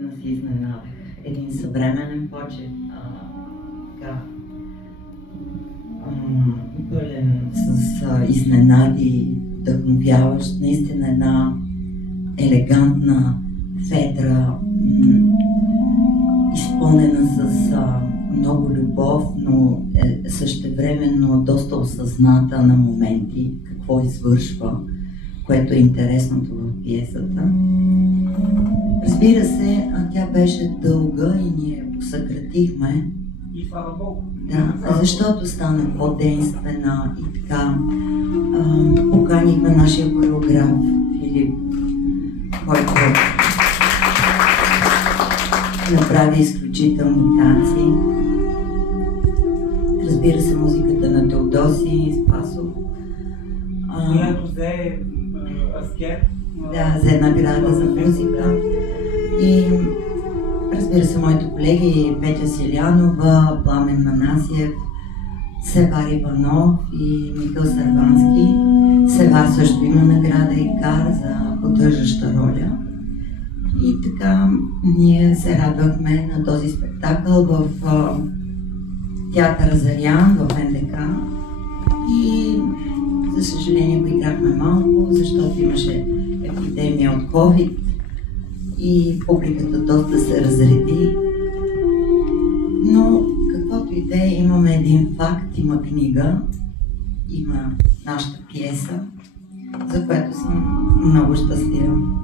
Си изненадах. Един съвременен почет, пълен с изненади, вдъхновяващ, наистина една елегантна федра, изпълнена с много любов, но същевременно доста осъзната на моменти какво извършва, което е интересното в пиесата. Разбира се, тя беше дълга и ние посъкратихме. И слава Богу. Да, защото стана по-дейнствена и така. Поканихме нашия хореограф Филип, който направи изключителни танци. Разбира се, музиката на Теодосий Спасов. Която взе Аскер. Да, взе награда за музика. И разбира се, моите колеги Петя Силянова, Пламен Манасиев, Севар Иванов и Михаил Сървански. Севар също има награда ИКАР за поддържаща роля. И така ние се радвахме на този спектакъл в театър Зарян в НДК. И за съжаление го играхме малко, защото имаше епидемия от COVID и публиката доста се разреди. Но каквото и да е, имаме един факт, има книга, има нашата пиеса, за което съм много щастлива.